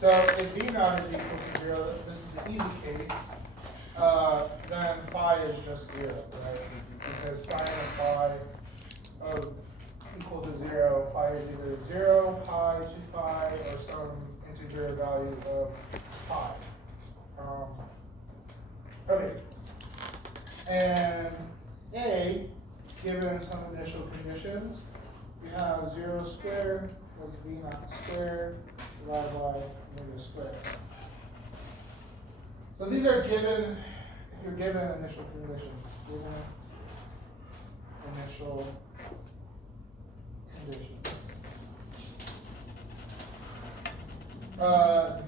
So if v naught is equal to 0, this is the easy case, then phi is just 0, right? Because sine of phi of equal to 0, phi is either 0, pi, 2 pi, or some integer value of pi. Okay. And A, given some initial conditions, we have 0 squared plus v naught squared divided by omega squared. So these are given, if you're given initial conditions, given initial conditions.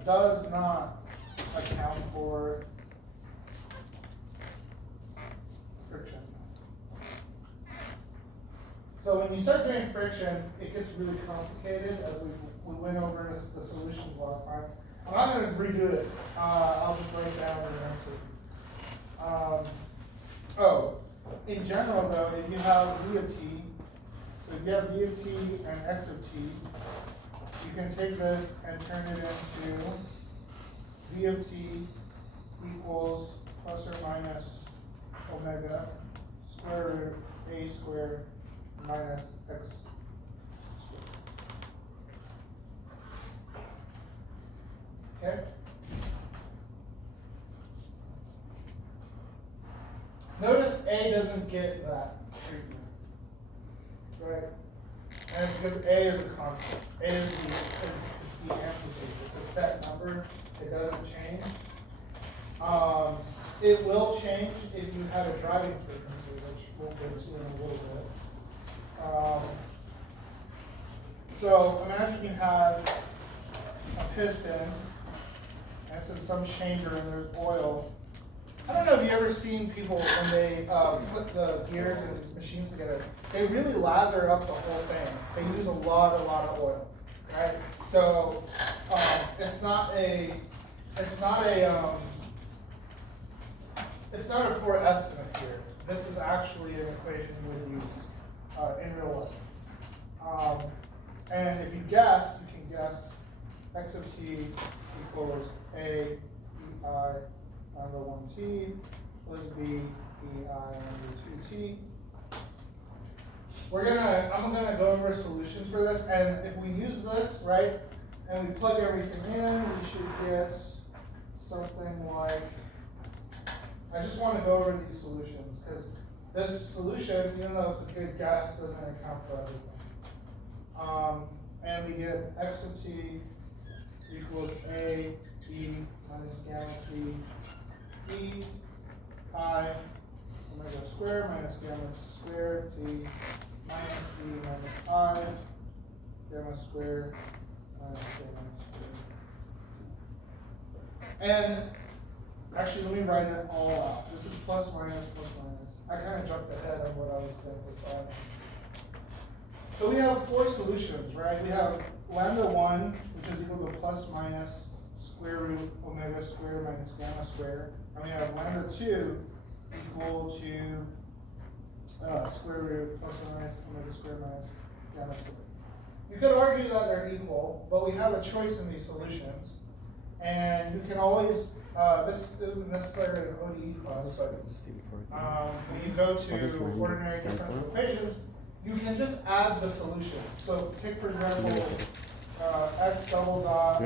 Does not account for friction. So when you start doing friction, it gets really complicated, as we went over the solutions last time. I'm not going to redo it. I'll just write down the answer. In general though, if you have v of t, so if you have v of t and x of t, you can take this and turn it into v of t equals plus or minus omega square root a squared minus x squared. Okay? Notice A doesn't get that treatment, right? And it's because A is a constant. A is the amplitude. It's a set number. It doesn't change. It will change if you have a driving frequency, which we'll get to in a little bit. So imagine you have a piston, and it's in some chamber, and there's oil. I don't know if you've ever seen people when they put the gears and machines together. They really lather up the whole thing. They use a lot of oil, right? So it's not a poor estimate here. This is actually an equation you would use in real life. And if you guess, you can guess x of t equals a ei under 1t plus b ei under 2t. I'm gonna go over solutions for this, and if we use this, right, and we plug everything in, we should get something like, I just want to go over these solutions, because this solution, even though it's a good guess, doesn't account for everything. And we get x of t equals a e minus gamma t e pi omega squared minus gamma squared t minus e minus I gamma squared minus gamma squared. And actually, let me write it all out. This is plus minus plus minus. I kind of jumped ahead of what I was going to say. So we have 4 solutions, right? We have lambda 1, which is equal to plus minus square root omega squared minus gamma squared. And we have lambda 2 equal to square root plus or minus omega squared minus gamma squared. You could argue that they're equal, but we have a choice in these solutions. And you can always, this isn't necessarily an ODE class, but when you go to ordinary differential equations, you can just add the solution. So take, for example, x double dot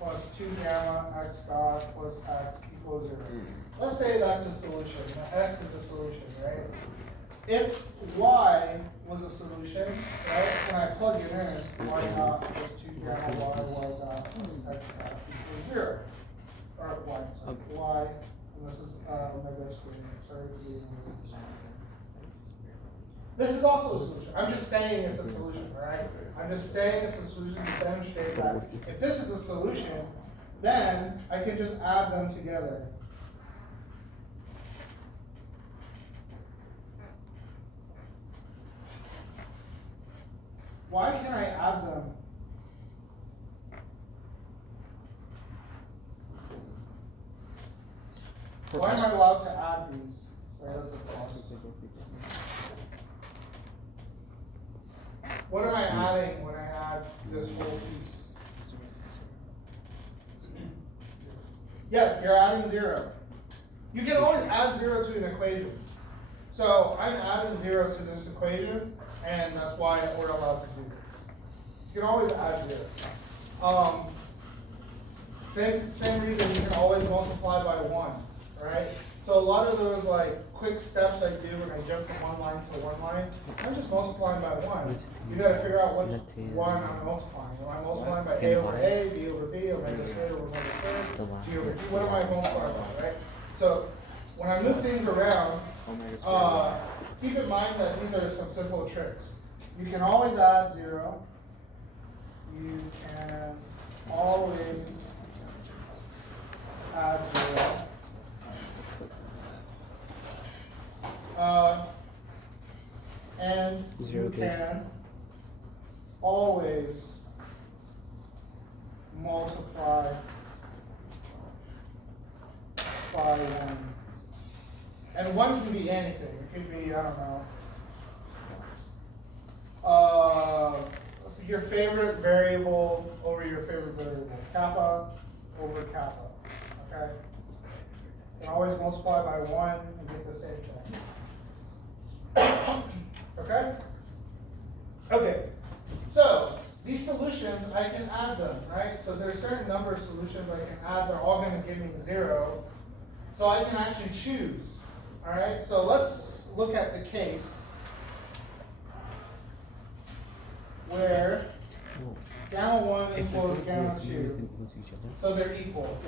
plus 2 gamma x dot plus x equals 0. Let's say that's a solution. Now, x is a solution, right? If y was a solution, right, and I plug it in, y dot plus 2 gamma y dot plus x dot equals 0. Or y, sorry, y, and this is omega squared. Sorry to be omega squared. This is also a solution. I'm just saying it's a solution, right? I'm just saying it's a solution to demonstrate that if this is a solution, then I can just add them together. Why can I add them? Why am I allowed to add these? Sorry, that's a plus. What am I adding when I add this whole piece? Yeah, you're adding 0. You can always add 0 to an equation. So I'm adding 0 to this equation, and that's why we're allowed to do this. You can always add 0. Same reason you can always multiply by 1, right? So a lot of those like quick steps I do when I jump from one line to one line, I'm just multiplying by 1. You got to figure out what one I'm multiplying. Am I multiplying by A over A, B over B, omega squared over omega squared, G over G? What am I multiplying by, right? So when I move things around, keep in mind that these are some simple tricks. You can always add 0. You can always add 0. And you can always multiply by 1. And 1 can be anything. It could be, I don't know, your favorite variable over your favorite variable. Kappa over kappa. Okay? You can always multiply by 1 and get the same thing. Okay? Okay. So these solutions, I can add them, right? So there's a certain number of solutions I can add. They're all going to give me 0. So I can actually choose. All right? So let's look at the case where gamma 1 equals gamma 2. So they're equal.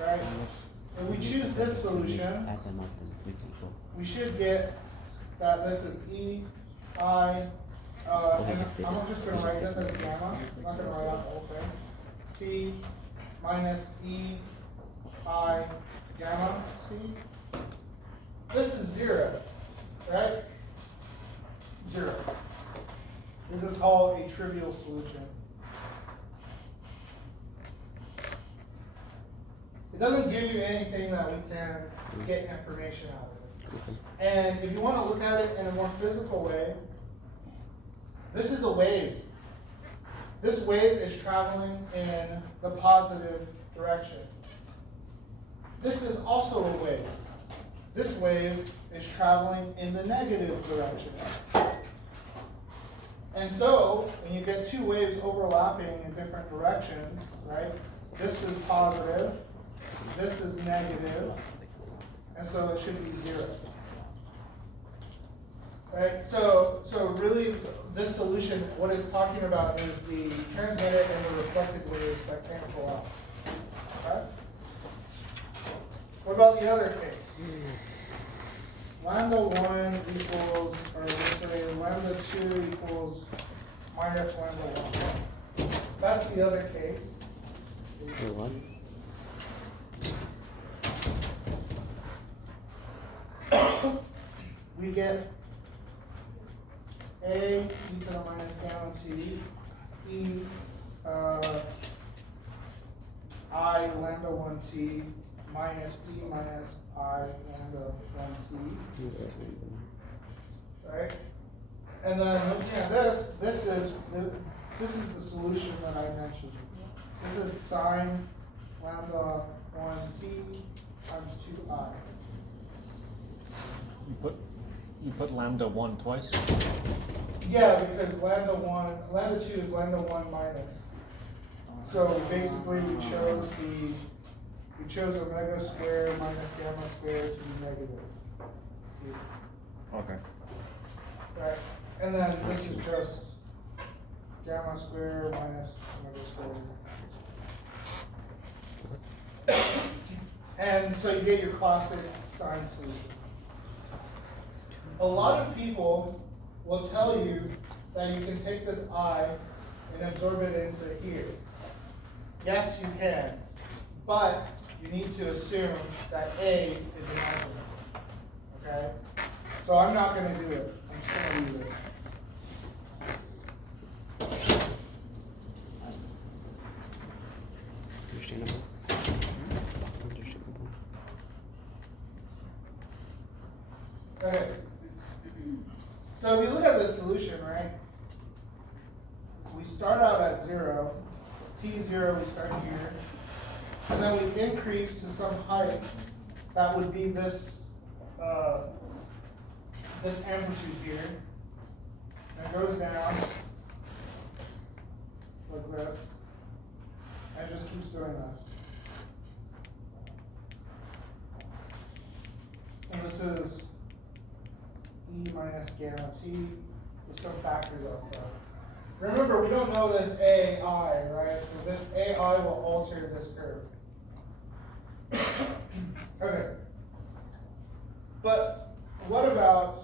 Right? If we choose this solution, we should get that this is E, I, and I'm just going to write this as gamma. I'm not going to write out the whole thing. T minus E, I, gamma, T. This is 0, right? 0. This is called a trivial solution. It doesn't give you anything that we can get information out of it. And if you want to look at it in a more physical way, this is a wave. This wave is traveling in the positive direction. This is also a wave. This wave is traveling in the negative direction. And so, when you get two waves overlapping in different directions, right? This is positive, this is negative, and so it should be 0. Right? So really, this solution, what it's talking about is the transmitted and the reflected waves that cancel out. Okay? What about the other case? Lambda 1 equals, or let's say lambda 2 equals minus lambda 1. That's the other case. We get A e to the minus gamma t, E I lambda 1t minus E minus I lambda 1t. Right? And then looking at this, this is the solution that I mentioned. This is sine lambda 1t times 2i. You put lambda 1 twice? Yeah, because lambda 2 is lambda 1 minus. So basically we chose omega squared minus gamma squared to be negative. Okay. Right? And then this is just gamma squared minus omega squared. And so you get your classic sine solution. A lot of people will tell you that you can take this I and absorb it into here. Yes, you can, but you need to assume that A is an argument. Okay? So I'm not going to do it. I'm just going to leave it. Understandable. Okay. So if you look at this solution, right? We start out at 0. T0, we start here. and then we increase to some height that would be this, this amplitude here, and it goes down like this, and it just keeps doing this. And this is E minus gamma t, with some factors out there. Remember, we don't know this AI, right? So this AI will alter this curve. Okay. But what about,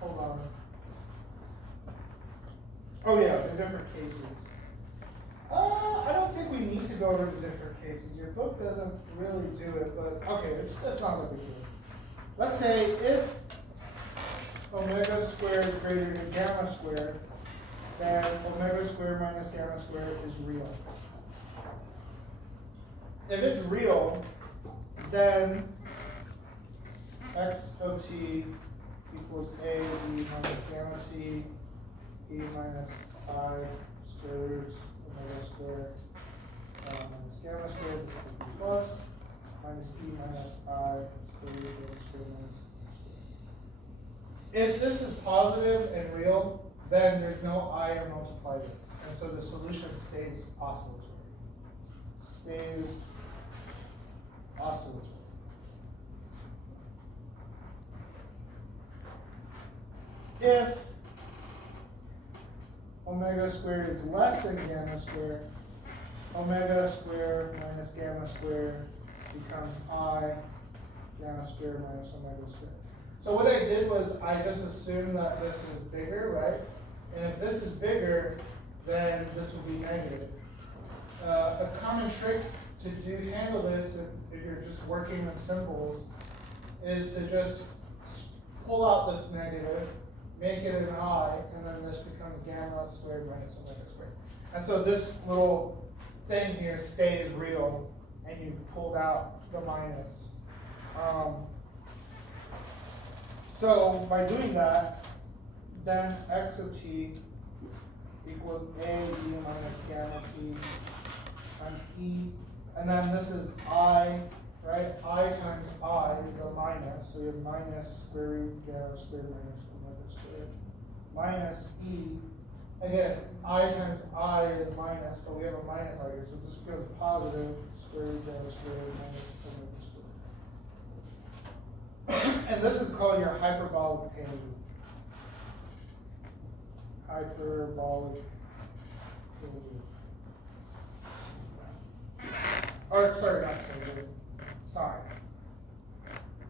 hold on. Oh yeah, in different cases. I don't think we need to go over the different cases. Your book doesn't really do it, but okay, that's not a big deal. Let's say if omega squared is greater than gamma squared, then omega squared minus gamma squared is real. If it's real, then x of t equals a e minus gamma t e minus I square root omega squared minus gamma squared, this will be plus, minus e minus I square root omega squared minus. If this is positive and real, then there's no I to multiply this. And so the solution stays oscillatory. Stays oscillatory. If omega squared is less than gamma squared, omega squared minus gamma squared becomes I gamma squared minus omega squared. So what I did was I just assumed that this is bigger, right? And if this is bigger, then this will be negative. A common trick to handle this, if you're just working with symbols, is to just pull out this negative, make it an I, and then this becomes gamma squared minus omega squared. And so this little thing here stays real, and you've pulled out the minus. So by doing that, then x of t equals a e minus gamma t times e, and then this is I, right? I times I is a minus, so we have minus square root gamma squared minus omega squared minus e. Again, I times I is minus, but we have a minus out here, so this becomes positive square root gamma squared minus omega squared. And this is called your hyperbolic tangent. Hyperbolic tangent. Or, sorry, not tangent. Sine.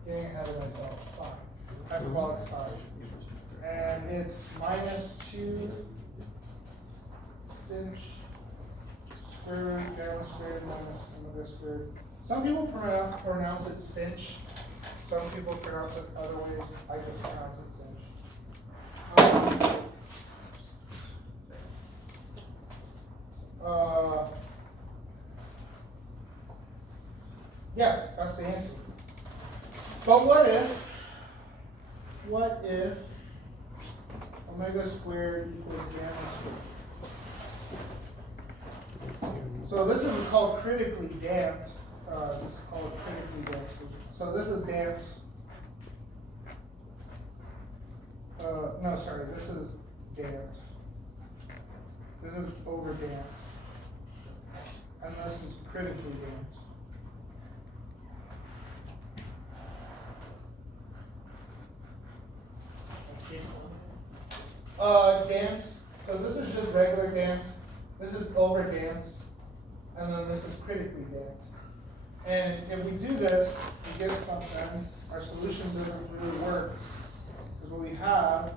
Getting ahead of myself. Sine. Hyperbolic sine. And it's minus 2 sinh square root gamma squared minus omega squared. Some people pronounce it sinh. Some people pronounce it other ways. I just pronounce it sinh. Yeah, that's the answer. But what if omega squared equals gamma squared? So this is called critically damped. This is called critically damped. So this is damped. No, sorry, this is damped. This is over damped. And this is critically damped. Damped. So this is just regular damped. This is over damped. And then this is critically damped. And if we do this, we get something, our solution doesn't really work. Because what we have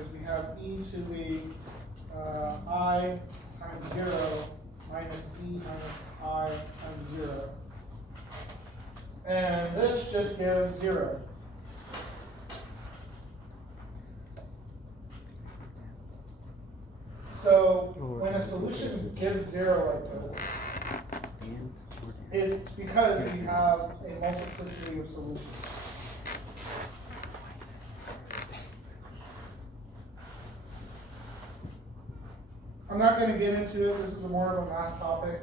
is we have e to the I times 0 minus e minus I times 0. And this just gives 0. So when a solution gives 0 like this, it's because we have a multiplicity of solutions. I'm not gonna get into it, this is more of a math topic.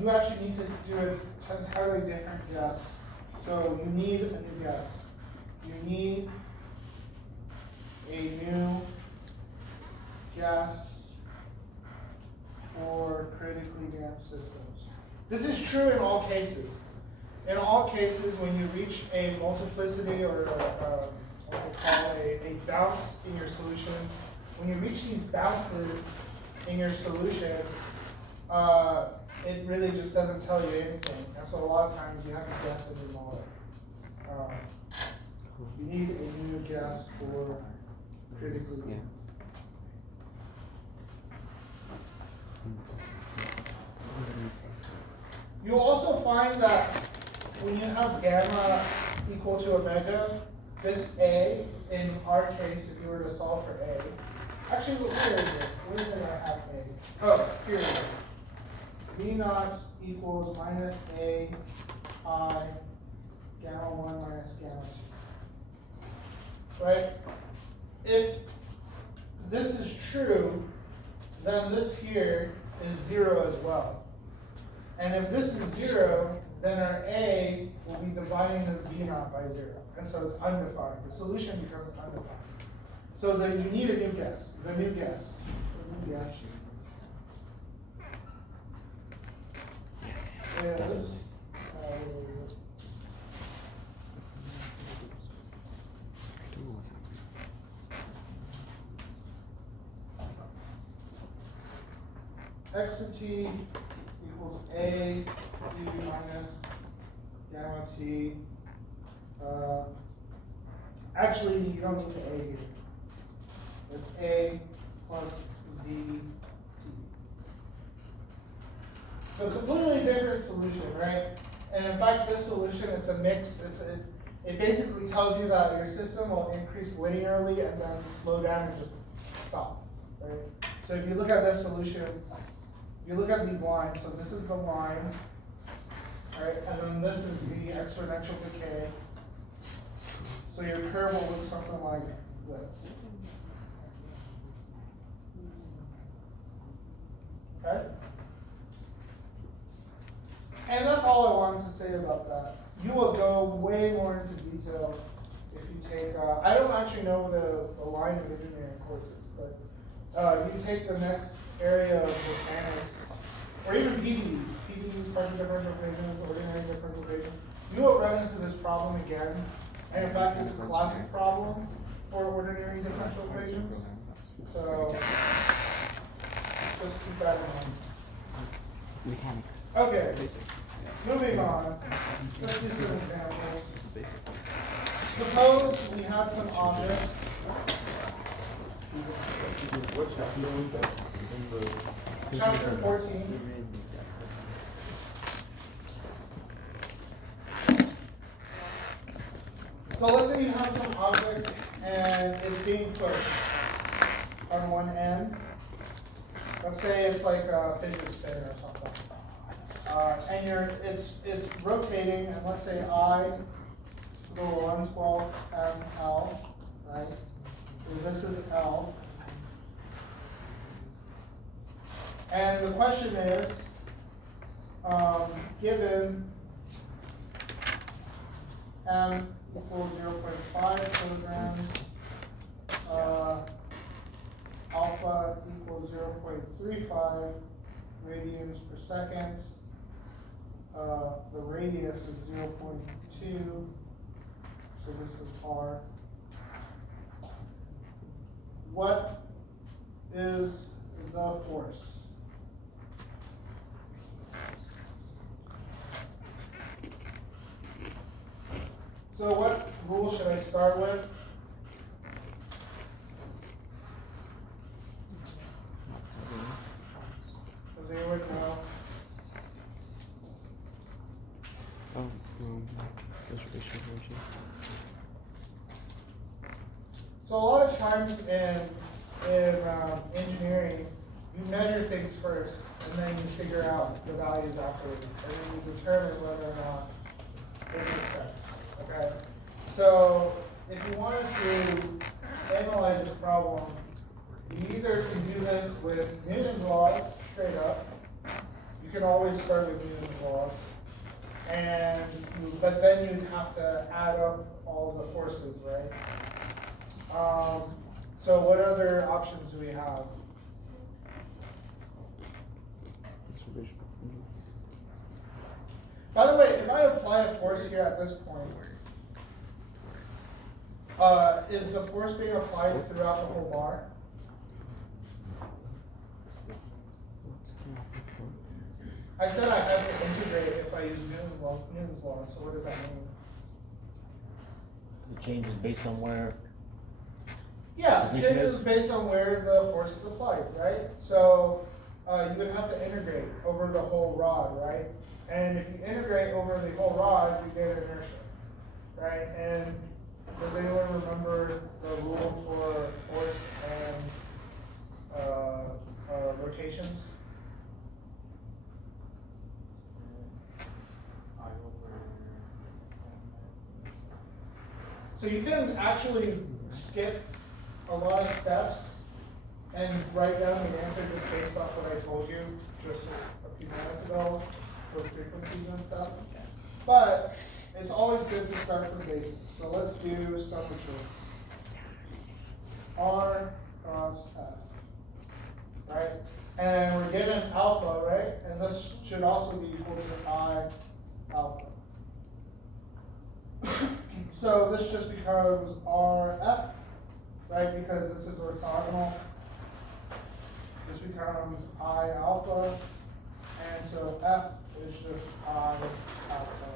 You actually need to do an entirely different guess. So you need a new guess. You need a new guess for critically damped systems. This is true in all cases. In all cases, when you reach a multiplicity or what we call a bounce in your solutions, when you reach these bounces in your solution, it really just doesn't tell you anything. And so a lot of times you have to guess a new model. You need a new guess for critically damped. You'll also find that when you have gamma equal to omega, this A, in our case, if you were to solve for A, actually, where is it? Where did I have A? Oh, here it is. V naught equals minus A pi gamma 1 minus gamma 2. Right? If this is true, then this here is 0 as well. And if this is 0, then our A will be dividing this V naught by 0. And so it's undefined. The solution becomes undefined. So then you need a new guess. The new guess. Is, x of t equals a dv minus gamma t. Actually, you don't need the a here. It's a plus dt. So completely different solution, right? And in fact, this solution, it's a mix. It basically tells you that your system will increase linearly and then slow down and just stop, right? So if you look at this solution, you look at these lines. So this is the line, right? And then this is the exponential decay. So your curve will look something like this. Okay? And that's all I wanted to say about that. You will go way more into detail if you take, I don't actually know the line of engineering courses, but if you take the next area of mechanics, or even PDEs, partial differential equations, ordinary differential equations, you will run into this problem again. And in fact, it's a classic problem for ordinary differential equations. So just keep that in mind. Mechanics. Okay, moving on. Let's do some examples. Suppose we have some object. What chapter was that? Chapter 14. So let's say you have some object and it's being pushed on one end. Let's say it's like a fidget spinner or something. And it's rotating, and let's say I go 1/12 mL, right? So this is L. And the question is, given M equals 0.5 kilograms, alpha equals 0.35 radians per second, the radius is 0.2, so this is R. What is the force? So what rule should I start with? Does anyone know? Conservation energy. So a lot of times in engineering, you measure things first, and then you figure out the values afterwards, and then you determine whether or not it makes sense. Okay. So if you wanted to analyze this problem, you either can do this with Newton's laws straight up. You can always start with Newton's laws. But then you'd have to add up all the forces, right? So what other options do we have? Conservation. By the way, if I apply a force here at this point, is the force being applied throughout the whole bar? I said I had to integrate if I use Newton's law, so what does that mean? It changes based on where, Yeah, it Position changes is? based on where the force is applied, right? So you would have to integrate over the whole rod, right? And if you integrate over the whole rod, you get inertia, right? And does anyone remember the rule for force and rotations? So you can actually skip a lot of steps and write down the answer just based off what I told you just a few minutes ago for frequencies and stuff. But it's always good to start from basics. So let's do symmetry. R cross F, right? And we're given alpha, right? And this should also be equal to I alpha. So this just becomes RF, right? Because this is orthogonal. This becomes I alpha, and so F is just I alpha.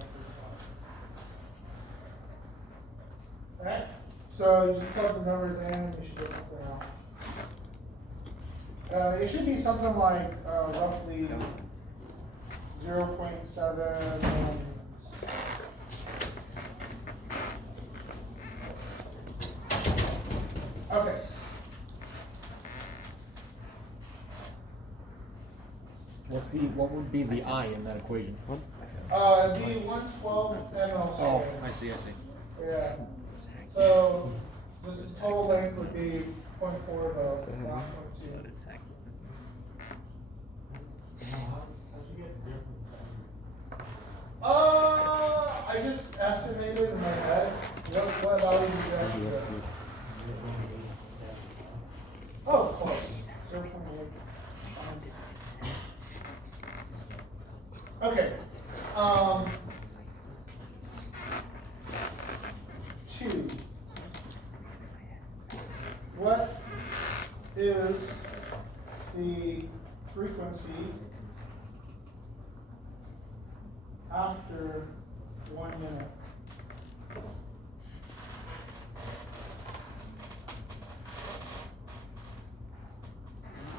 Alright? So you just plug the numbers in and you should get something out. It should be something like roughly 0.7. Okay. what would be the I in that equation? The 112 ml Oh, squared. I see. Yeah. So this total length would be 0.4 though, not 0.2. I just estimated in my head what value did you actually get? Oh, close. 0.8. Okay. 2. What is the frequency after 1 minute?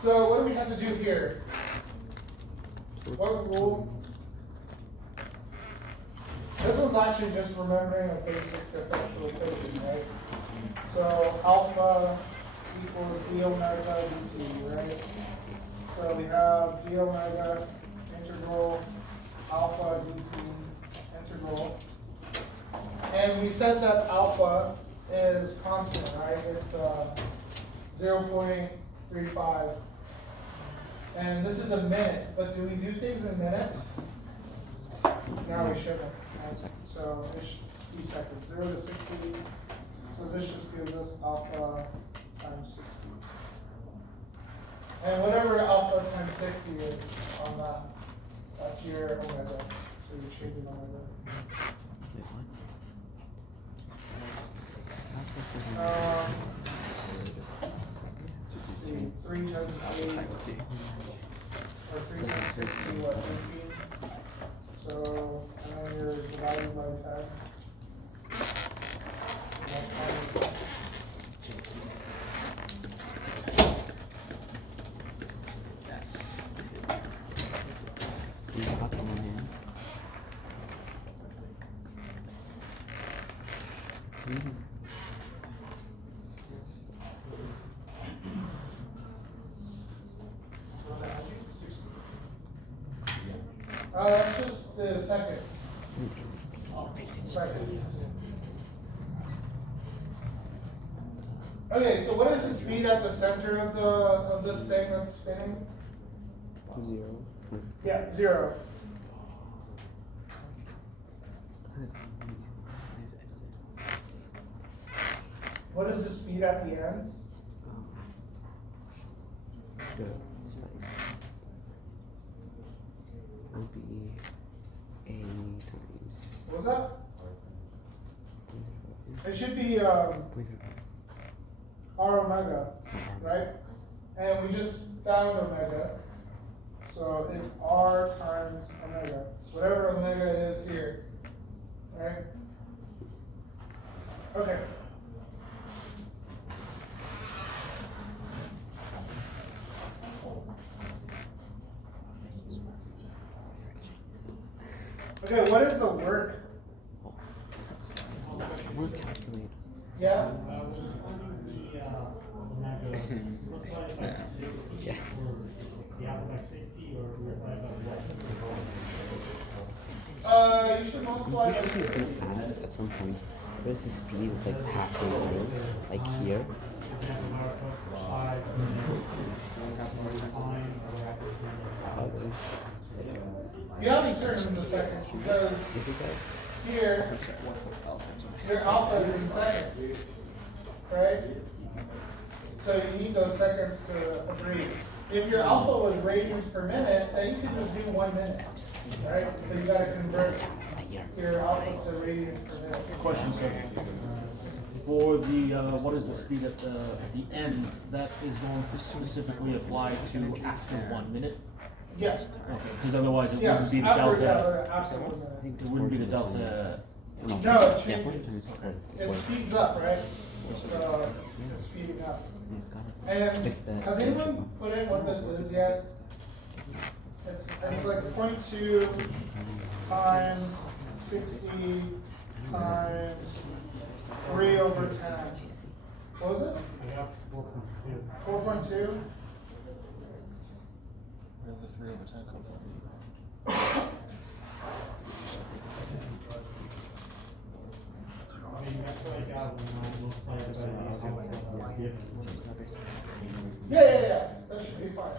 So what do we have to do here? What rule? This one's actually just remembering a basic differential equation, right? So alpha equals d omega dt, right? So we have d omega integral alpha dt integral. And we said that alpha is constant, right? It's 0.35. And this is a minute, but do we do things in minutes? No, we shouldn't. Right? So it should be seconds, 0 to 60. So this just gives us alpha times 60. And whatever alpha times 60 is on that, that's your omega. So you're changing omega. See, 3 times 8, or 3 times 60, what, 18? So, and then you're dividing by 10. That's just the seconds. Seconds. Okay, so what is the speed at the center of this thing that's spinning? 0. Yeah, 0. What is the speed at the ends? It's like would be a times. What was that? It should be R omega, right? And we just found omega. So it's R times omega. Whatever omega is here. Alright? Okay. Okay, what is the work? I want to calculate. Yeah? Yeah. You should multiply I'm by pretty sure he's 60. gonna ask at some point. What is the speed of like halfway through? Like here? Probably. You have to turn in a second because Is it that? here, your alpha is in seconds, right? So you need those seconds to agree. If your alpha was radians per minute, then you can just do 1 minute, right? So you gotta convert your alpha to radians per minute. Question, sir. For the, what is the speed at the ends, that is going to specifically apply to after 1 minute? Yes. Okay, because otherwise it Yeah, wouldn't be the after, delta, yeah, after 1 minute. it wouldn't be the delta. No, it Yeah, changes. 40 times it's It what? speeds up, right? So it's speeding up. Yeah, got it. And It's that has anyone put in what this is yet? It's like 0.2 times 60 times 3 over 10. What was it? I got 4.2. 4.2? Where did the 3 over 10 come from? I mean, that's what I got when I multiplied it by the Yeah. That should be fine.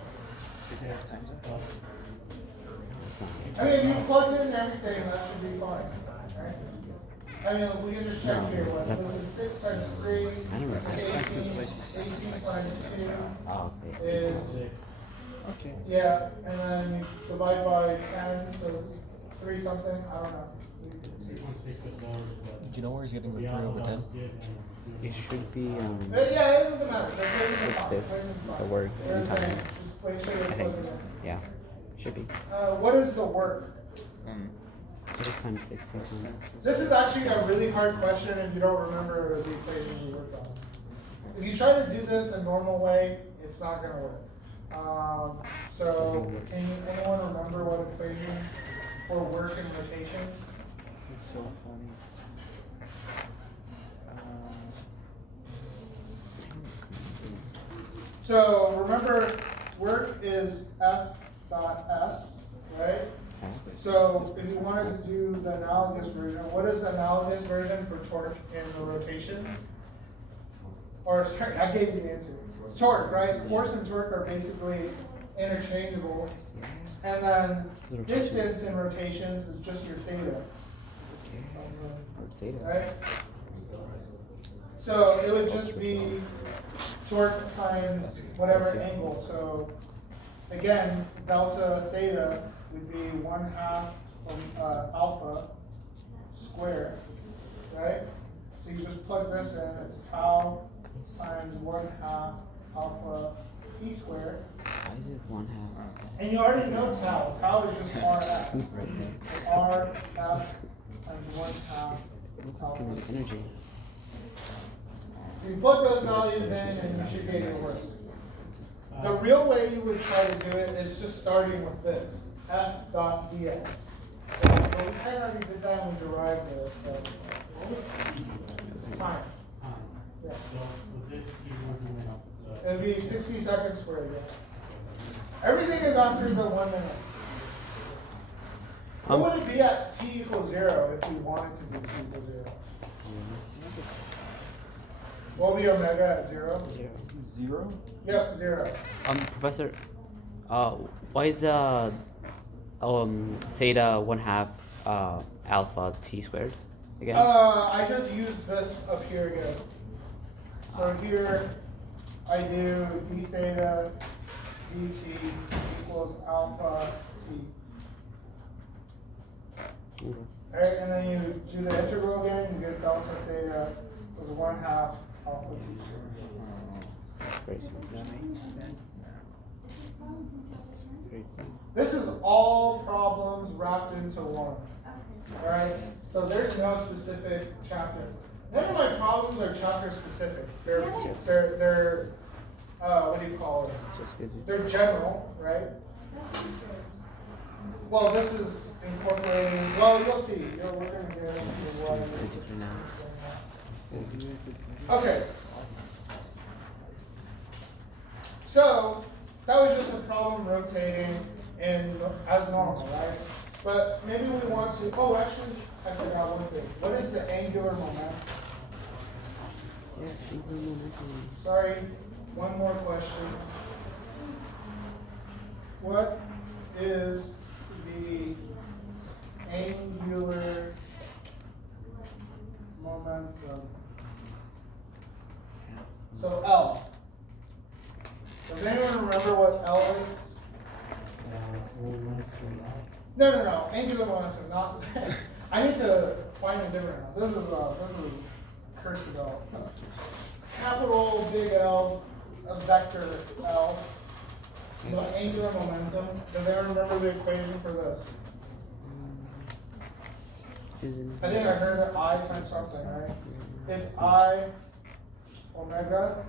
Is it half times? I mean, if you plug in everything, that should be fine, right? I mean, we can just check here. What this is 6 times 3 I don't know. 18 times 2 Oh, okay. is, Okay. yeah, and then you divide by 10, so it's 3 something, I don't know. Do you know where he's getting the 3 over 10? It should be, Yeah, it doesn't matter. what's this? The word They're in saying, time. just make sure you I plug think. it in. Yeah. Should be. What is the work? What is times 60 times? This is actually a really hard question and you don't remember the equation you worked on. If you try to do this a normal way, it's not gonna work. So, can anyone remember what equation for work and rotations? It's so funny. So, remember, work is F dot S, right? So, if you wanted to do the analogous version, what is the analogous version for torque in the rotations? Or, sorry, I gave you the answer. It's torque, right? Force and torque are basically interchangeable. And then distance in rotations is just your theta. Theta. Right? So it would just be torque times whatever angle. So again, delta theta would be 1/2 of alpha squared, right? So you just plug this in, it's tau times 1/2 alpha p squared. Why is it 1/2? And you already know tau. Tau is just RF. RF times 1/2 It's alpha. fucking energy. So you plug those values in and you should get your work. The real way you would try to do it is just starting with this, f dot ds. But we kind of already did that when we derived this, so. Time. Yeah. So with this, you will do it. It'd be 60 seconds squared, yeah. Everything is after the 1 minute. What would it be at t equals 0 if we wanted to do t equals 0? What will be omega at 0? 0. 0? Yep, 0. Professor, why is theta 1/2 alpha t squared again? I just use this up here again. So here I do d theta dt equals alpha t. Okay. Alright, and then you do the integral again, you get delta theta equals 1/2 alpha t squared. Very simple. That's very cool. This is all problems wrapped into one. Alright? So there's no specific chapter. None of my problems are chapter specific. They're what do you call it? It's just physics. They're general, right? Well, this is incorporating, well, you'll see. We're going to get into what it Physics is. for now. Okay. So, that was just a problem rotating as normal, right? But maybe we want to, actually, I forgot one thing. What is the angular momentum? Yes, angular momentum. Sorry, one more question. What is the angular momentum? So L. Does anyone remember what L is? No. Angular momentum, not. I need to find a different L. This is cursive L. Capital big L, a vector L. The angular momentum. Does anyone remember the equation for this? I think I heard it I times something, right? It's I omega.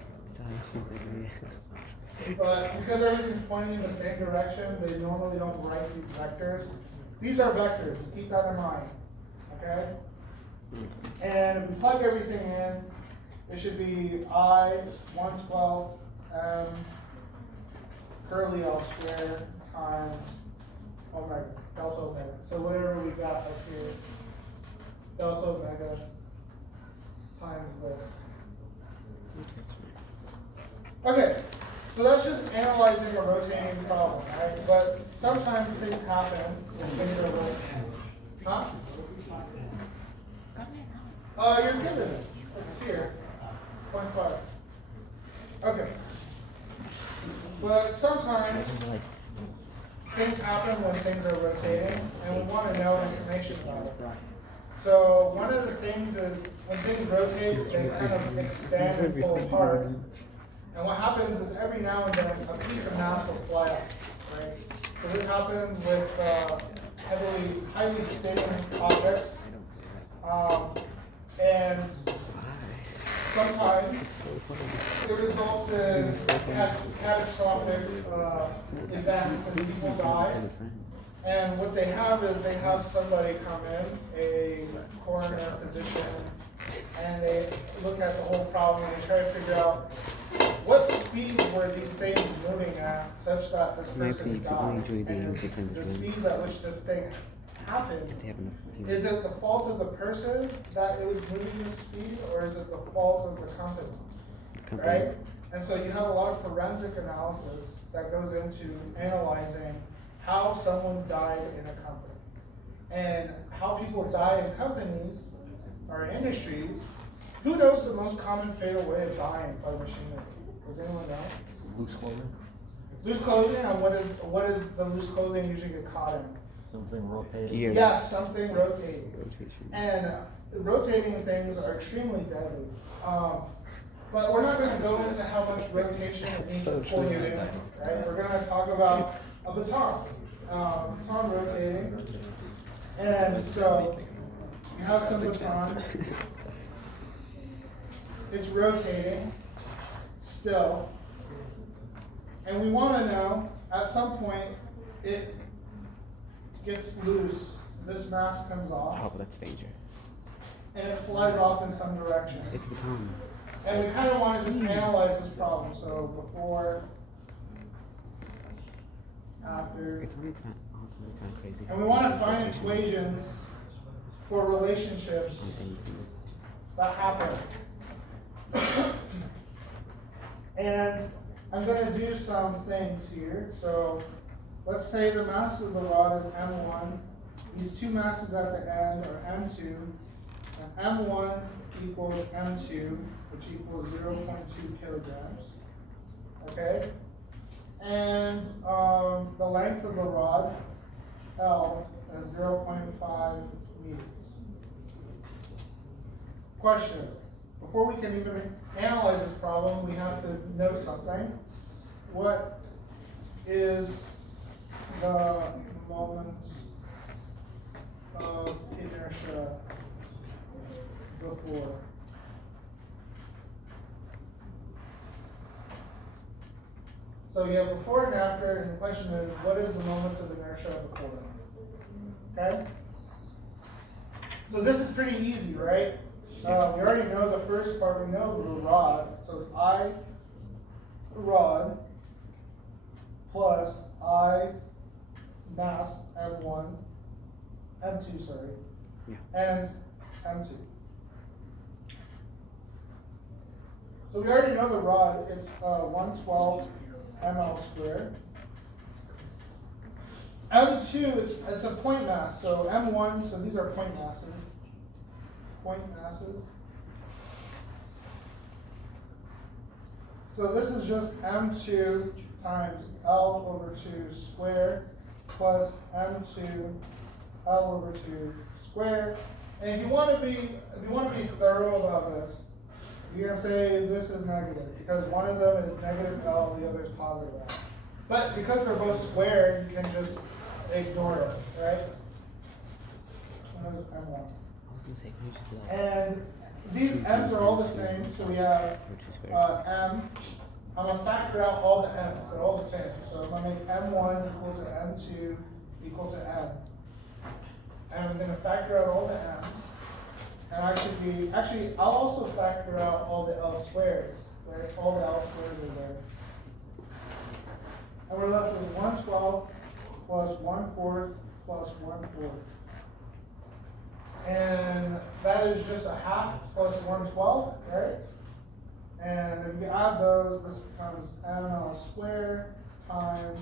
But because everything's pointing in the same direction, they normally don't write these vectors. These are vectors, just keep that in mind. Okay? And if we plug everything in, it should be I 1/12 m curly L squared times omega, delta omega. So whatever we got up here, delta omega times this. Okay, so that's just analyzing a rotating problem, right? But sometimes things happen when things are rotating. Huh? You're given it. It's here. 0.5. Okay. But sometimes things happen when things are rotating, and we want to know information about it. So one of the things is when things rotate, they kind of expand and pull apart. And what happens is every now and then a piece of mass will fly up, right? So this happens with highly spinning objects. And sometimes it results in catastrophic events and people die. And what they have is they have somebody come in, a coroner, physician, and they look at the whole problem and they try to figure out what speeds were these things moving at such that this person died. And the speeds at which this thing happened, is it the fault of the person that it was moving this speed, or is it the fault of the company? Right? And so you have a lot of forensic analysis that goes into analyzing how someone died in a company. And how people die in companies or industries. Who knows the most common fatal way of dying by machinery? Does anyone know? Loose clothing? Loose clothing, and what is the loose clothing usually get caught in? Something rotating. Gear. Yes, something rotating. Rotation. And rotating things are extremely deadly. But we're not going to go into how much rotation it needs to pull you in. Right? We're going to talk about a baton. Baton rotating. And so you have some baton. It's rotating still. And we want to know, at some point, it gets loose, this mass comes off, Oh, that's dangerous. and it flies off in some direction. It's a baton. And we kind of want to just analyze this problem. So before, after, It's only kind of crazy. and we want to find equations for relationships that happen. And I'm gonna do some things here. So let's say the mass of the rod is M1. These two masses at the end are M2. And M1 equals M2, which equals 0.2 kilograms. Okay? And the length of the rod, L, is 0.5 meters. Question. Before we can even analyze this problem, we have to know something. What is the moment of inertia before? So you have before and after, and the question is, what is the moment of inertia before? Okay? So this is pretty easy, right? We already know the first part, we know the rod, so it's I rod plus I mass M1, M2, sorry, and M2. So we already know the rod, it's 112 ml squared. M2, it's a point mass, so M1, so these are point masses. So this is just M2 times L over 2 squared plus M2 L over 2 squared. And if you want to be thorough about this, you're gonna say this is negative because one of them is negative L, the other is positive L. But because they're both squared, you can just ignore it, right? And there's M1. I was gonna say, can you just be like, And these m's are all the same, so we have m. I'm gonna factor out all the m's, they're all the same. So I'm gonna make m1 equal to m2 equal to m. And I'm gonna factor out all the m's. And actually, I'll also factor out all the L squares, right? All the L squares are there. And we're left with 112 plus 1/4 plus 1/4. And that is just a half plus 112, right? And if you add those, this becomes ml squared times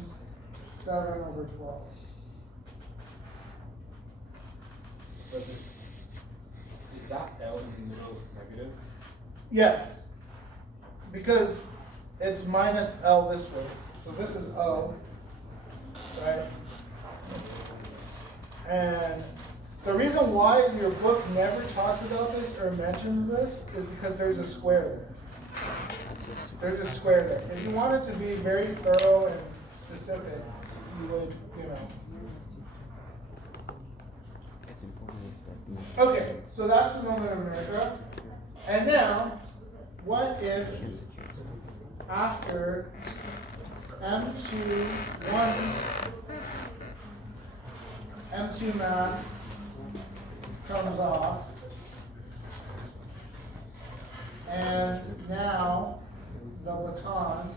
7 over 12. Is that L in the middle negative? Yeah, because it's minus L this way. So this is O, right? And the reason why your book never talks about this or mentions this is because there's a square there. There's a square there. If you wanted to be very thorough and specific, you would, it's important if Okay, so that's the moment of inertia. And now, what if after M2 mass comes off, and now the baton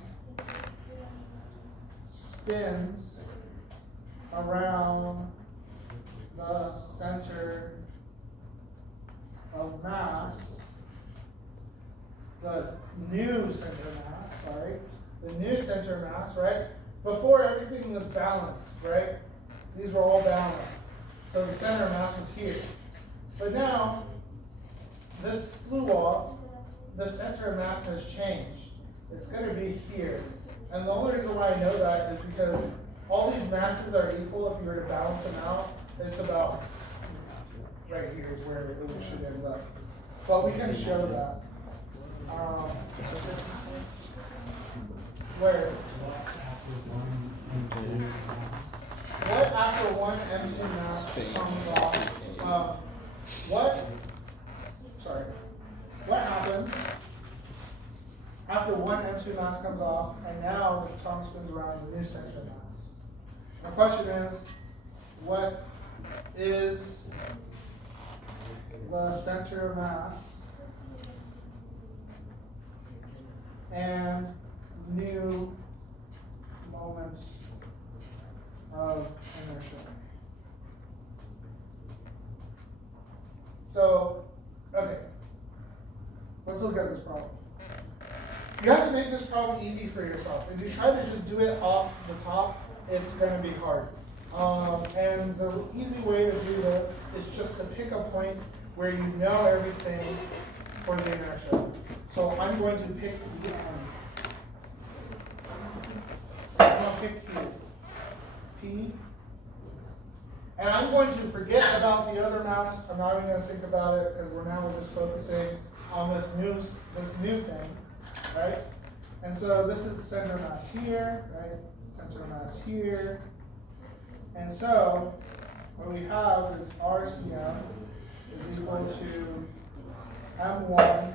spins around the center of mass, the new center mass, right? Before everything was balanced, right? These were all balanced. So the center mass was here. But now, this flew off, the center mass has changed. It's going to be here. And the only reason why I know that is because all these masses are equal. If you were to balance them out, it's about right here is where it should end up. But we can show that. Where? What after one M2 mass comes off? What happens after one M2 mass comes off, and now the baton spins around the new center mass? My question is, what is the center mass and new moment of inertia? So, okay, let's look at this problem. You have to make this problem easy for yourself. If you try to just do it off the top, it's going to be hard. And the easy way to do this is just to pick a point where you know everything for the inertia. So I'm going to pick I'm going to pick P. And I'm going to forget about the other mass. I'm not even going to think about it because we're just focusing on this new thing, right? And so this is center mass here, right? Center mass here. And so what we have is RCM is equal to M1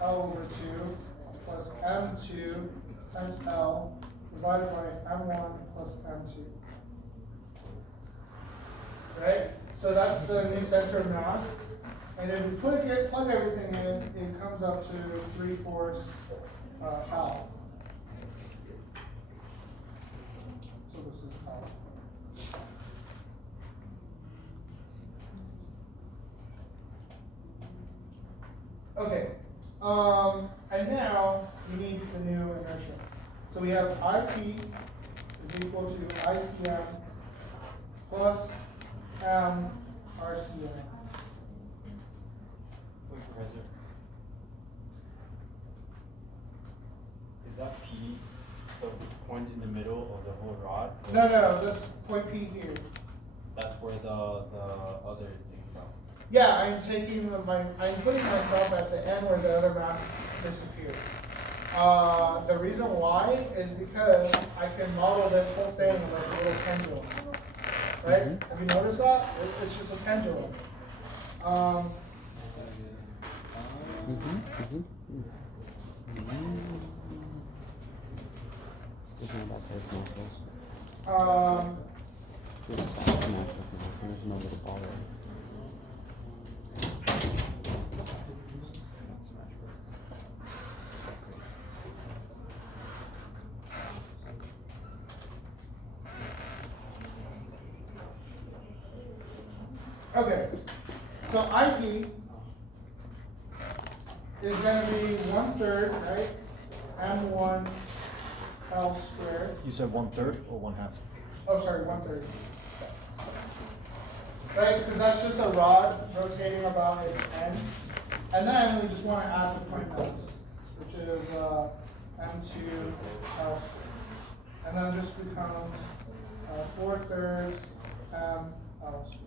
L over 2 plus M2 times L divided by M1 plus M2. Right? So that's the new center of mass. And if we plug everything in, it comes up to 3/4 L. So this is L. Okay. And now we need the new inertia. So we have IP is equal to ICM plus RCM. Wait, Professor. Is that P the point in the middle of the whole rod? No, this point P here. That's where the other thing from. Yeah, I'm taking I'm putting myself at the end where the other mass disappeared. The reason why is because I can model this whole thing like a little pendulum. Right? Mm-hmm. Have you noticed that? It's just a pendulum. There's no about size naturals. There's size naturals now, and there's no little ball there. Okay, so IP is going to be 1/3, right? M1 L squared. You said 1/3 or 1/2? Oh, sorry, 1/3. Right, because that's just a rod rotating about its end. And then we just want to add the point mass, which is M2 L squared. And then this becomes 4/3 M L squared.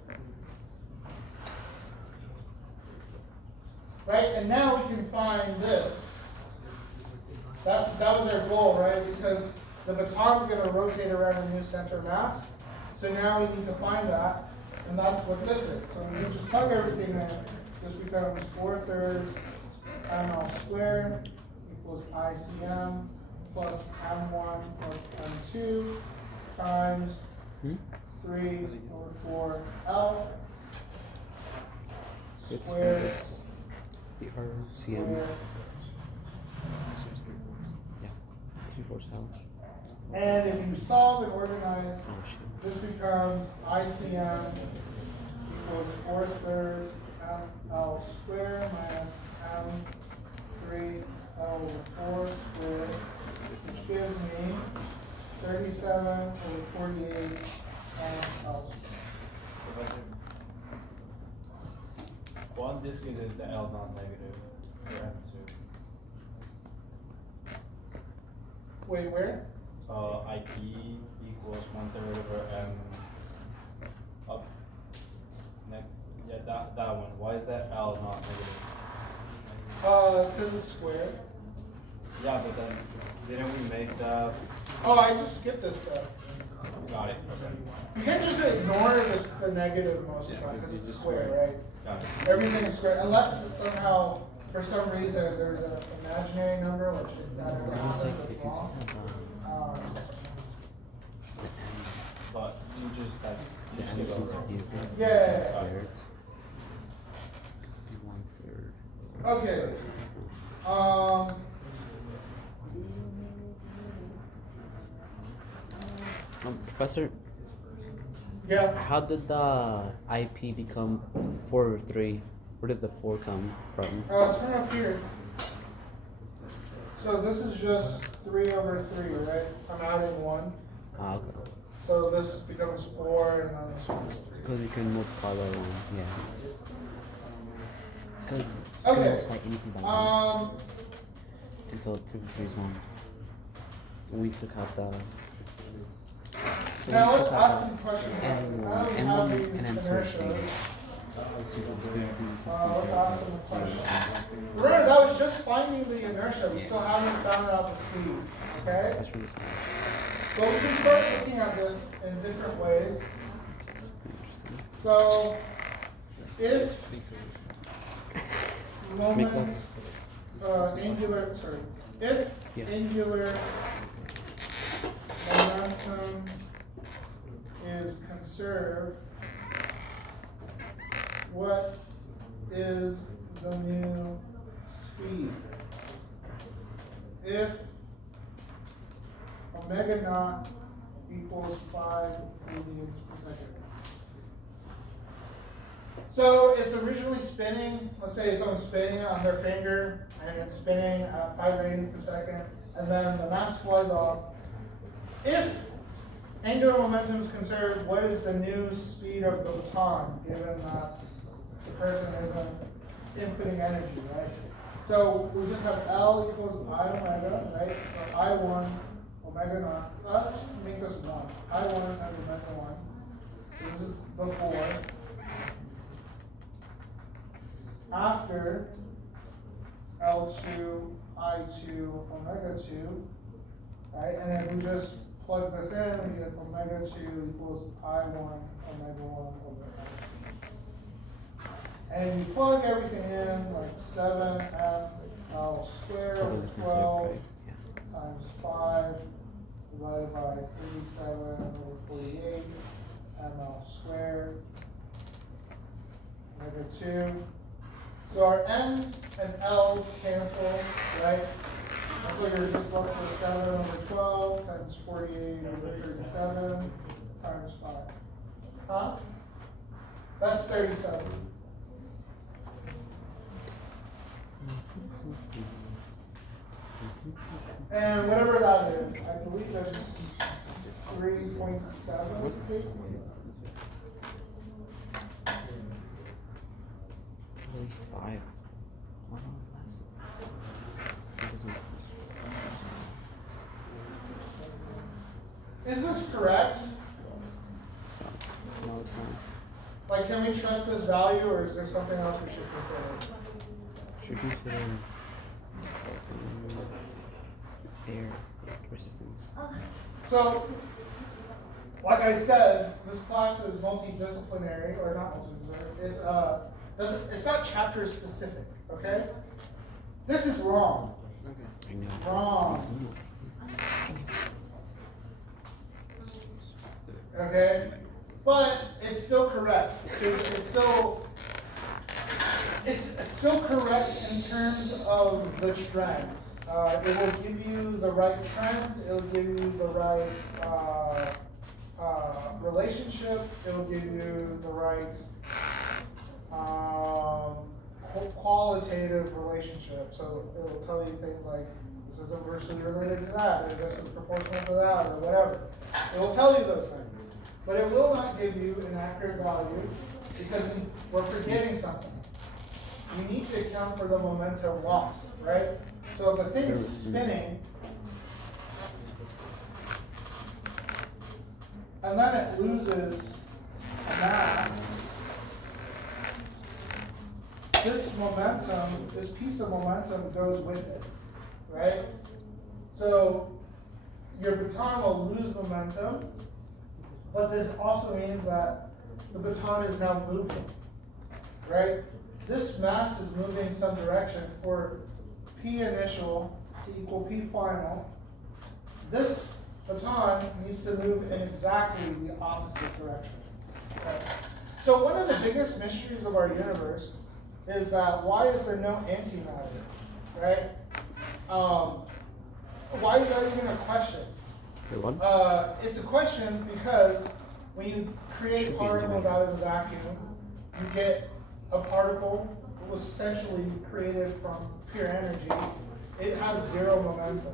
Right, and now we can find this. That was our goal, right? Because the baton's going to rotate around a new center of mass. So now we need to find that, and that's what this is. So we can just plug everything in. This becomes 4/3 ML squared equals ICM plus M1 plus M2 times 3/4L It's squared. this. The RCM. Yeah. 3/4 L. And if you solve and organize, Oh shit. this becomes ICM equals 4/3 ML squared minus M3L over 4 squared, which gives me 37/48 ML squared. Professor. One disk is the L non-negative for M2. Wait, where? IP equals 1/3 over M. Up. Next, yeah, that one. Why is that L not negative? Because it's squared. Yeah, but then didn't we make the? Oh, I just skipped this step. Got it. Okay. You can just ignore the negative most of the time because it's square, right? Got it. Everything is square, unless somehow, for some reason, there's an imaginary number, which is that It looks happens like as because well. you have But so you just like the Andersons are here. Yeah. Squared. Be 1/3. Okay. Professor, Yeah. how did the IP become 4/3? Where did the 4 come from? Turn up here. So this is just 3/3, right? I'm adding 1. Ah, okay. So this becomes 4, and then this one is 3. Because we can multiply by 1, yeah. Because you Okay. can multiply anything by 1. And so 3 over 3 is 1. So we took out the... So Now we let's took out ask the some questions. N1, Now that we N1 have and these N2 are the same. inertias, Let's let's ask them a question. Remember, that was just finding the inertia. We still haven't found out the speed. Okay? That's really small. But we can start looking at this in different ways. That's pretty interesting. So, if Just make moment, angular, sorry, if Yeah. angular momentum is conserved, what is the new speed? If omega naught equals 5 radians per second. So it's originally spinning, let's say someone's spinning on their finger, and it's spinning at 5 radians per second, and then the mass flies off. If angular momentum is conserved, what is the new speed of the baton, given that the person isn't inputting energy, right? So we just have L equals I omega, right? So I1 omega naught, let's make this 1. I1 times omega 1. So this is before. After L2 I2 omega 2, right? And then we just plug this in, we get omega 2 equals I1 omega 1 over L2. And you plug everything in, like 7 L squared over 12 times 5 divided by 37 over 48 ml squared omega 2. So our M's and L's cancel, right? And so you're just left with 7 over 12 times 48 over 37 times 5. Huh? That's 37. And whatever that is, I believe that's 3.7. At least 5. Why not less? That doesn't- Is this correct? No, it's not. Like, can we trust this value, or is there something else we should consider? Should consider air resistance. So, like I said, this class is multidisciplinary, or not multidisciplinary. It's not chapter specific. Okay. This is wrong. I know. Wrong. Okay, but it's still correct. It's still correct in terms of the trend. It will give you the right trend. It will give you the right relationship. It will give you the right qualitative relationship. So it will tell you things like this is inversely related to that, or this is proportional to that, or whatever. It will tell you those things. But it will not give you an accurate value because we're forgetting something. We need to account for the momentum loss, right? So if the thing's spinning, and then it loses a mass, this momentum, this piece of momentum goes with it, right? So your baton will lose momentum, but this also means that the baton is now moving, right? This mass is moving some direction for P initial to equal P final. This baton needs to move in exactly the opposite direction. Okay? So one of the biggest mysteries of our universe is that why is there no antimatter, right? Why is that even a question? It's a question because when you create particles out of a vacuum, you get a particle that was essentially created from pure energy. It has zero momentum.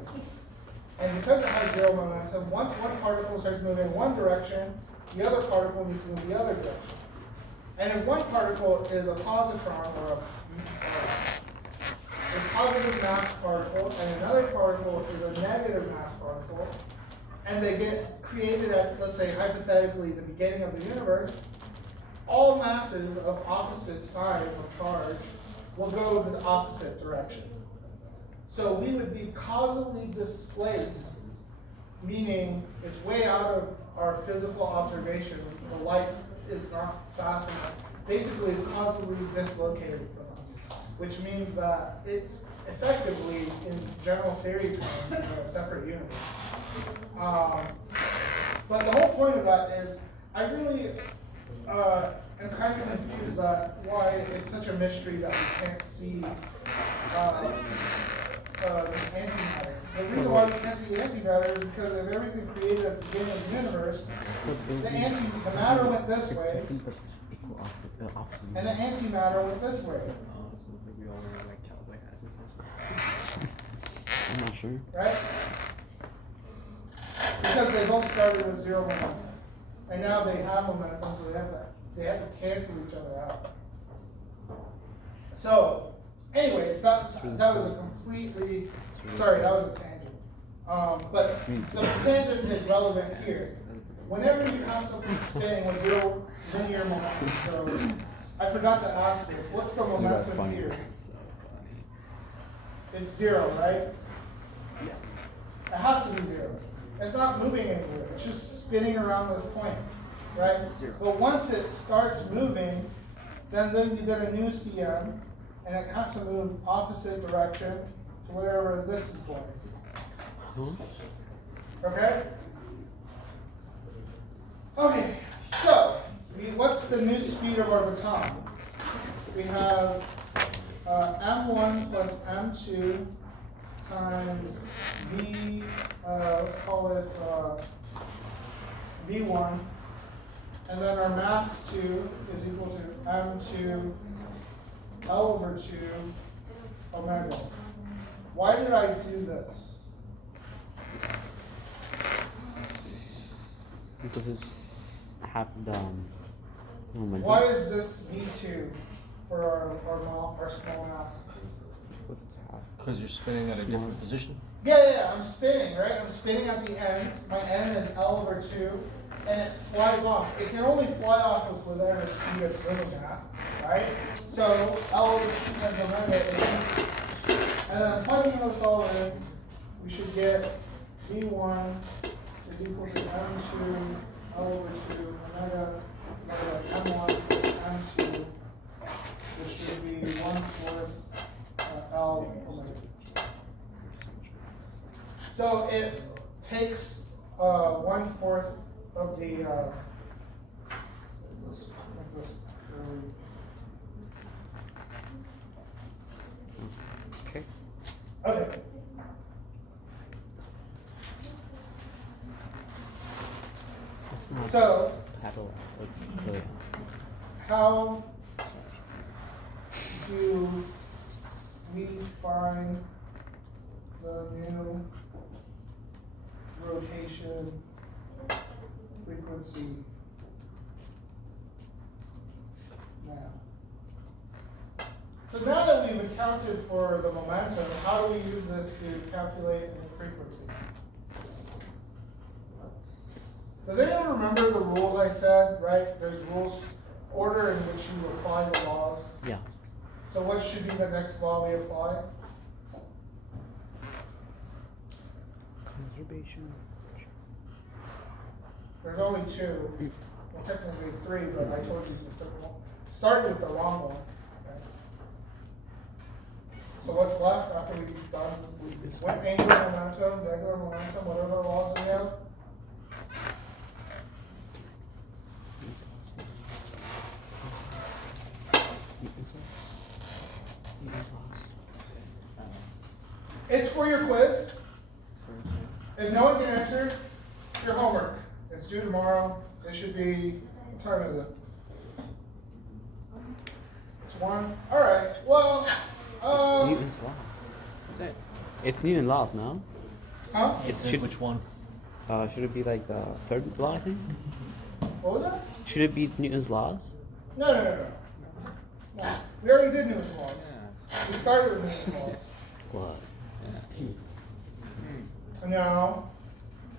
And because it has zero momentum, once one particle starts moving one direction, the other particle needs to move the other direction. And if one particle is a positron or a positive mass particle, and another particle is a negative mass particle, and they get created at, let's say, hypothetically, the beginning of the universe, all masses of opposite sign of charge will go to the opposite direction. So we would be causally displaced, meaning it's way out of our physical observation. The light is not fast enough. Basically, it's causally dislocated from us, which means that it's effectively, in general theory terms, a separate universe. But the whole point of that is, I really am kind of confused at why it's such a mystery that we can't see this antimatter. The reason why we can't see antimatter is because of everything created at the beginning of the universe. The matter went this way, and the antimatter went this way. I'm not sure. Right? Because they both started with zero momentum. And now they have momentum, so they have to cancel each other out. So, anyways, that was a completely, sorry, that was a tangent. But the tangent is relevant here. Whenever you have something spinning with zero linear momentum, so I forgot to ask this, what's the momentum here? It's zero, right? It has to be zero. It's not moving anywhere. It's just spinning around this point, right? But once it starts moving, then you get a new CM, and it has to move opposite direction to wherever this is going. Okay? Okay, so what's the new speed of our baton? We have m1 plus m2 times v, let's call it v1, and then our mass 2 is equal to m2 L over 2 omega. Why did I do this? Because it's half the momentum. Why is this v2 for our small mass? Because it's half. Because you're spinning at a different position? Yeah, I'm spinning, right? I'm spinning at the end. My n is L over 2, and it flies off. It can only fly off with whatever speed it's moving at, right? So L over 2 times omega is, and then plugging this all in, we should get v1 is equal to m2 L over 2 omega m1 m2, which should be 1/4 L omega. So it takes 1/4 of the Okay. Okay. It's not So paddle. It's really. how do we find the new rotation frequency now? So now that we've accounted for the momentum, how do we use this to calculate the frequency? Does anyone remember the rules I said, right? There's rules, order in which you apply the laws. Yeah. So what should be the next law we apply? Conservation. There's only two. Well, technically three, but I told you to start with the wrong one. Okay. So what's left after we've done what angular momentum, regular momentum, whatever laws we have? It's for your quiz. If no one can answer, it's your homework. It's due tomorrow. It should be, what time is it? It's 1. Alright, well, Newton's law. That's it. It's Newton laws, no? Huh? It should. Which one? Should it be like the third law? I think. What was that? Should it be Newton's laws? No. No. We already did Newton's laws. We started with Newton's laws. What? No.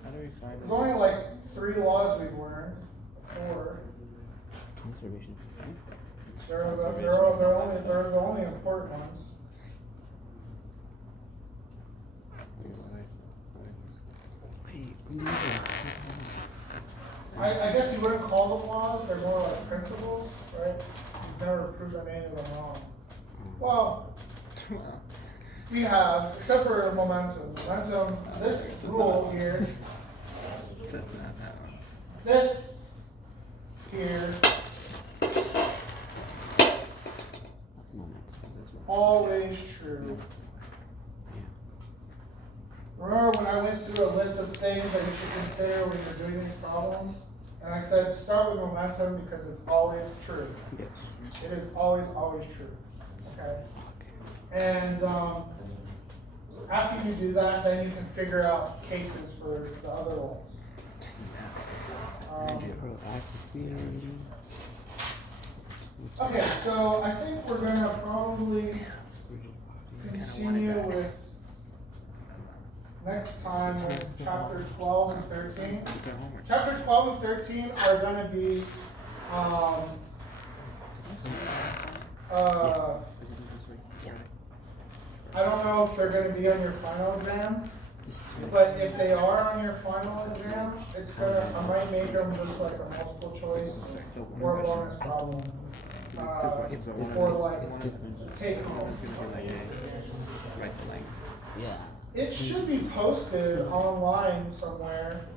How do we find There's only like 3 laws we've learned. 4. Conservation. They're the only important ones. I guess you wouldn't call them laws, they're more like principles, right? You've never proven any of them wrong. Well, we have, except for momentum. Momentum, this rule here, this here, always true. Remember when I went through a list of things that you should consider when you're doing these problems? And I said, start with momentum because it's always true. Yes. It is always true. Okay? And after you do that, then you can figure out cases for the other ones. Okay, so I think we're gonna probably continue with next time with chapter 12 and 13. Chapter 12 and 13 are gonna be I don't know if they're gonna be on your final exam, but if they are on your final exam, it's gonna, I might make them just like a multiple choice or a bonus problem. For like take home. Yeah. It should be posted online somewhere.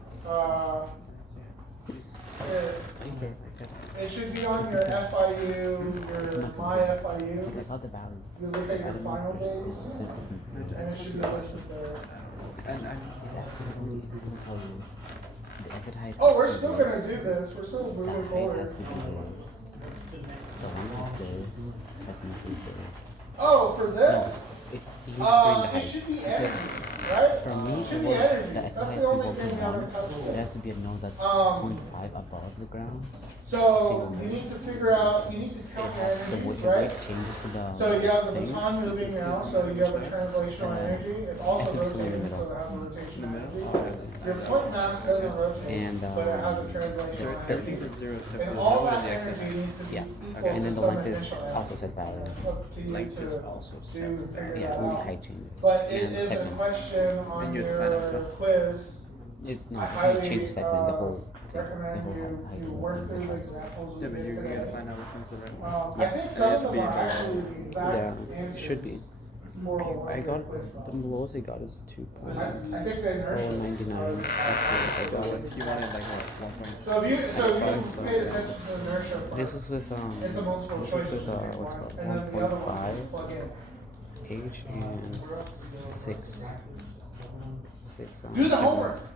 It should be on your FIU, your My FIU. I thought the balance. You look at your final days, and it should be listed there. It's asking somebody to tell you the exit height. Oh, we're still gonna do this. We're still The moving height forward. has to be this. The length is this. Second is this. Oh, for this? It uses It should be It says- energy, right? For me, It should it be was energy. the exit That's height the has to only be thing broken you haven't down. touched It yet. has to be a node that's 25 above the ground. So you need to figure out, you need to It count your has the energies, weight right? changes with the So you have the thing. baton moving now, so you have a translational energy. It's also Has to be somewhere in rotating, the so middle. it has a rotation energy. Your point mass doesn't rotate, And, but it has a just translational the- energy. And all that energy needs to be Yeah. equal And to then the some length is initial also energy. set value. It's up to you Length is to also do, set figure value. Yeah, that only out. height changes. But it And is a segments. question on Then you have to find out. your quiz. It's I not, it highly changes the segment, the whole thing, the recommend whole you height. work through the examples we Yeah, but did you today. gotta find out which one's the right one. I think some of them are actually the Yeah, exact it answers. should be. For I got, quiz the problem. lowest I got is 2 I think the inertia. 99. That's the lowest I got. You wanted like what, 1.5? So if you so. paid attention to the inertia part, This is with, it's a multiple this choice. is with, you pick what's one, it and then the other one you 1.5 plug in. age and 6 Do the homework. segments.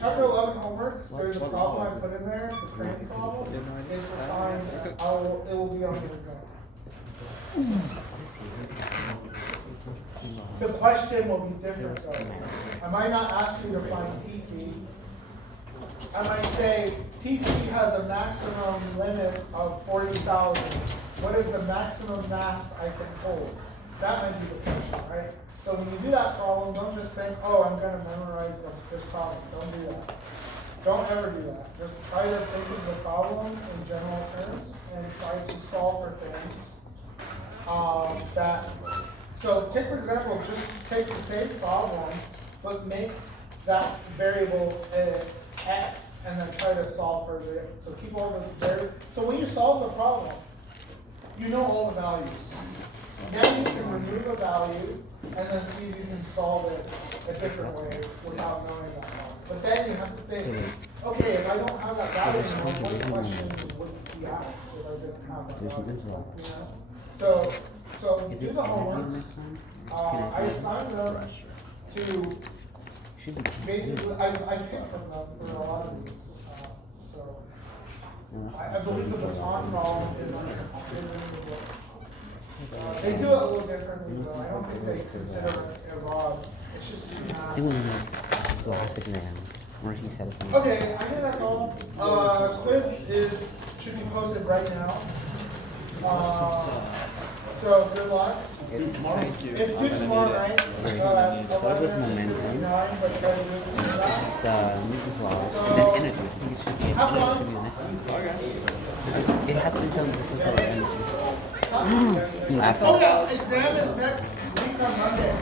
Chapter 11 homework, there's a problem I put in there, the crane problem. You have no idea? It's assigned, it will be on the exam. What is he? The question will be different though. I might not ask you to find TC. I might say, TC has a maximum limit of 40,000. What is the maximum mass I can hold? That might be the question, right? So when you do that problem, don't just think, oh, I'm gonna memorize this problem. Don't do that. Don't ever do that. Just try to think of the problem in general terms and try to solve for things so take for example, just take the same problem, but make that variable x and then try to solve for it. So keep all the variables. So when you solve the problem, you know all the values. Then you can remove a value and then see if you can solve it a different way without knowing that value. But then you have to think, okay, if I don't have that value anymore, what questions would be asked if I didn't have that value? You know? So Is do it the energy homework. next time? I assigned them to Should be. basically, I picked from them for a lot of these. So I believe the baton problem is in the book. They do it a little differently though, I don't think they consider it a rod, it's just two I halves. think we need the last exam, where he said something. Okay, I think that's all. Quiz should be posted right now. So good luck. It's It's due tomorrow night. Start with momentum. But try to do it. This is Newton's laws, and then energy. I think it should be energy. It has to be some sort of energy. You ask Oh yeah, exam is next week on Monday.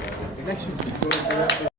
Next week's